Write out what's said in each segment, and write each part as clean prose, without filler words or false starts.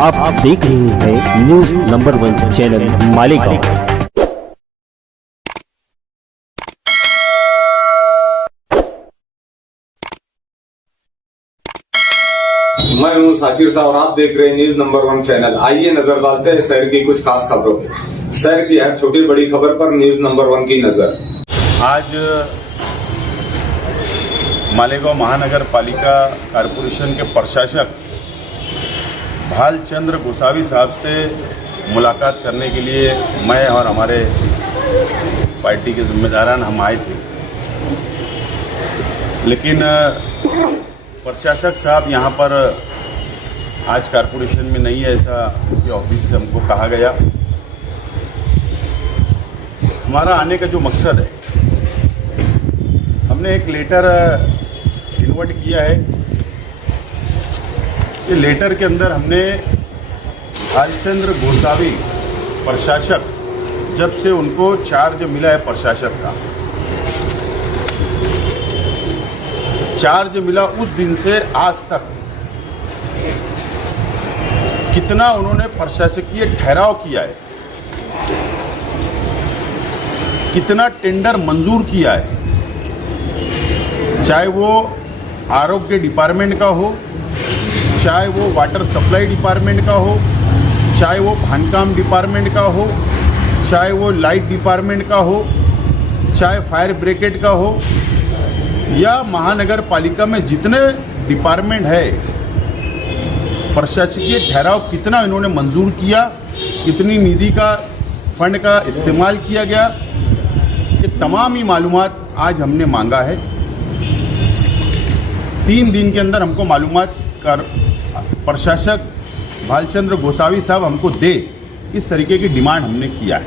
आप देख रहे हैं न्यूज नंबर 1 चैनल मालेगांव। मैं हूं साकिर साहब और आप देख रहे हैं न्यूज नंबर 1 चैनल। आइए नजर डालते हैं शहर की कुछ खास खबरों पे। शहर की हर छोटी बड़ी खबर पर न्यूज नंबर 1 की नजर। आज मालेगांव महानगर पालिका कारपोरेशन के प्रशासक भालचंद्र गोसावी साहब से मुलाकात करने के लिए मैं और हमारे पार्टी के जिम्मेदारान हम आए थे, लेकिन प्रशासक साहब यहाँ पर आज कारपोरेशन में नहीं है, ऐसा उनके ऑफिस से हमको कहा गया। हमारा आने का जो मकसद है, हमने एक लेटर इन्वर्ट किया है। ये लेटर के अंदर हमने भालचंद्र गोसावी प्रशासक, जब से उनको चार्ज मिला है प्रशासक का, चार्ज मिला उस दिन से आज तक कितना उन्होंने प्रशासकीय ठहराव किया है, कितना टेंडर मंजूर किया है, चाहे वो आरोग्य डिपार्टमेंट का हो, चाहे वो वाटर सप्लाई डिपार्टमेंट का हो, चाहे वो खानकाम डिपार्टमेंट का हो, चाहे वो लाइट डिपार्टमेंट का हो, चाहे फायर ब्रिगेड का हो, या महानगर पालिका में जितने डिपार्टमेंट है, प्रशासकीय ठहराव कितना इन्होंने मंजूर किया, कितनी निधि का फंड का इस्तेमाल किया गया, ये तमाम ही मालूमात आज हमने मांगा है। 3 दिन के अंदर हमको मालूमात कर प्रशासक भालचंद्र गोसावी साहब हमको दे, इस तरीके की डिमांड हमने किया है।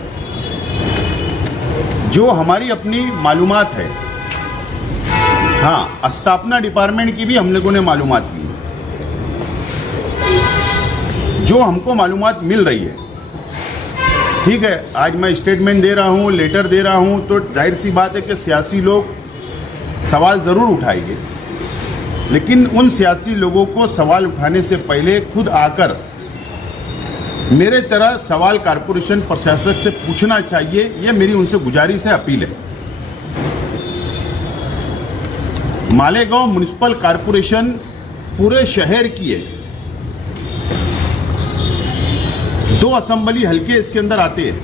जो हमारी अपनी मालूमात है, हाँ, स्थापना डिपार्टमेंट की भी हम लोगों ने मालूमात ली, जो हमको मालूमात मिल रही है। ठीक है, आज मैं स्टेटमेंट दे रहा हूँ, लेटर दे रहा हूँ, तो जाहिर सी बात है कि सियासी लोग सवाल ज़रूर उठाएंगे, लेकिन उन सियासी लोगों को सवाल उठाने से पहले खुद आकर मेरे तरह सवाल कारपोरेशन प्रशासक से पूछना चाहिए। ये मेरी उनसे गुजारिश है, अपील है। मालेगांव म्युनिसिपल कारपोरेशन पूरे शहर की है। 2 असेंबली हल्के इसके अंदर आते हैं,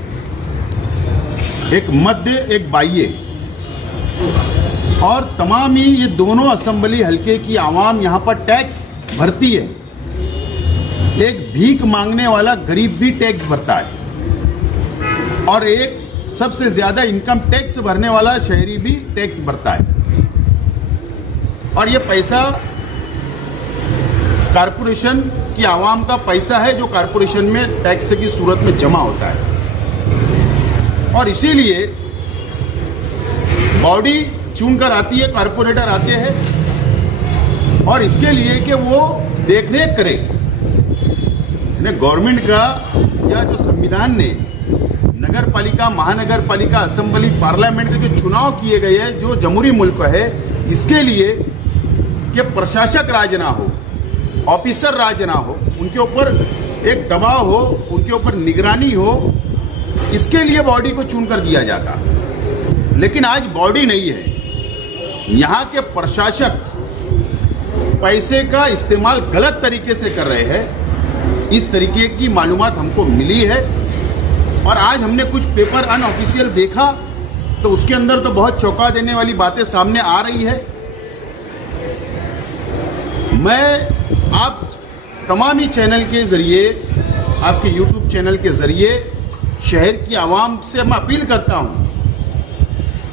एक मध्य एक बाह्य, और तमाम ही ये दोनों असेंबली हल्के की आवाम यहाँ पर टैक्स भरती है। एक भीख मांगने वाला गरीब भी टैक्स भरता है, और एक सबसे ज्यादा इनकम टैक्स भरने वाला शहरी भी टैक्स भरता है। और ये पैसा कारपोरेशन की आवाम का पैसा है, जो कारपोरेशन में टैक्स की सूरत में जमा होता है। और इसीलिए बॉडी चुनकर आती है, कारपोरेटर आते हैं, और इसके लिए कि वो देखरेख करे। गवर्नमेंट का या जो संविधान ने नगर पालिका, महानगर पालिका, असेंबली, पार्लियामेंट के जो चुनाव किए गए हैं, जो जमहूरी मुल्क है, इसके लिए कि प्रशासक राज ना हो, ऑफिसर राज ना हो, उनके ऊपर एक दबाव हो, उनके ऊपर निगरानी हो, इसके लिए बॉडी को चुनकर दिया जाता। लेकिन आज बॉडी नहीं है। यहाँ के प्रशासक पैसे का इस्तेमाल गलत तरीके से कर रहे हैं, इस तरीके की मालूमात हमको मिली है। और आज हमने कुछ पेपर अनऑफिशियल देखा, तो उसके अंदर तो बहुत चौंका देने वाली बातें सामने आ रही है। मैं आप तमाम ही चैनल के ज़रिए, आपके YouTube चैनल के ज़रिए शहर की आवाम से मैं अपील करता हूँ,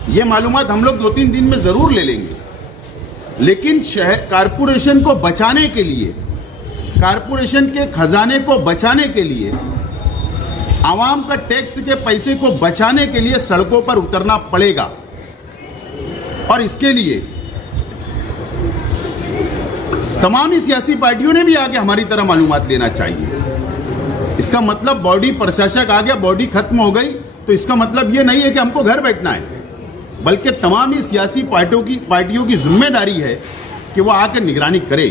ये मालूमात हम लोग 2-3 दिन में ज़रूर ले लेंगे, लेकिन शहर कारपोरेशन को बचाने के लिए, कारपोरेशन के खजाने को बचाने के लिए, आवाम का टैक्स के पैसे को बचाने के लिए सड़कों पर उतरना पड़ेगा। और इसके लिए तमाम ही सियासी पार्टियों ने भी आगे हमारी तरह मालूमात लेना चाहिए। इसका मतलब बॉडी प्रशासक आ गया, बॉडी खत्म हो गई, तो इसका मतलब ये नहीं है कि हमको घर बैठना है, बल्कि तमाम ही सियासी पार्टियों की जिम्मेदारी है कि वो आकर निगरानी करे।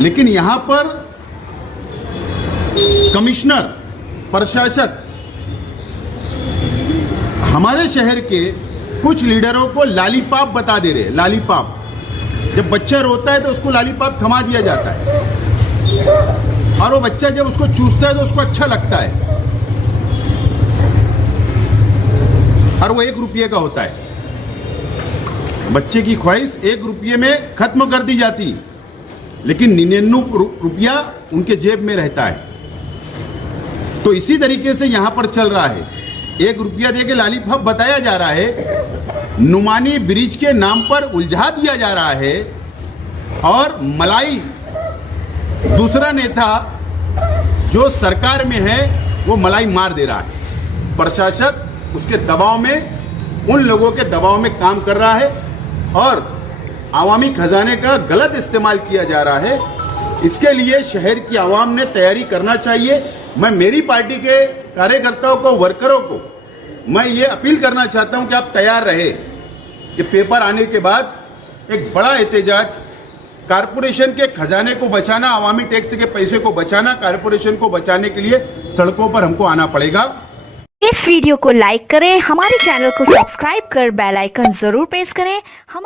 लेकिन यहाँ पर कमिश्नर, प्रशासक हमारे शहर के कुछ लीडरों को लॉलीपॉप बता दे रहे हैं। लॉलीपॉप, जब बच्चा रोता है तो उसको लॉलीपॉप थमा दिया जाता है और वो बच्चा जब उसको चूसता है तो उसको अच्छा लगता है और वो 1 रुपये का होता है। बच्चे की ख्वाहिश 1 रुपये में खत्म कर दी जाती, लेकिन 99 रुपया उनके जेब में रहता है। तो इसी तरीके से यहां पर चल रहा है। 1 रुपया देके लॉलीपॉप बताया जा रहा है, नुमानी ब्रिज के नाम पर उलझा दिया जा रहा है और मलाई दूसरा नेता जो सरकार में है वो मलाई मार दे रहा है। प्रशासक उसके दबाव में, उन लोगों के दबाव में काम कर रहा है और आवामी खजाने का गलत इस्तेमाल किया जा रहा है। इसके लिए शहर की आवाम ने तैयारी करना चाहिए। मैं मेरी पार्टी के कार्यकर्ताओं को, वर्करों को मैं ये अपील करना चाहता हूं कि आप तैयार रहे कि पेपर आने के बाद एक बड़ा एहतजाज, कारपोरेशन के खजाने को बचाना, आवामी टैक्स के पैसे को बचाना, कारपोरेशन को बचाने के लिए सड़कों पर हमको आना पड़ेगा। इस वीडियो को लाइक करें, हमारे चैनल को सब्सक्राइब कर बेल आइकन जरूर प्रेस करें। हम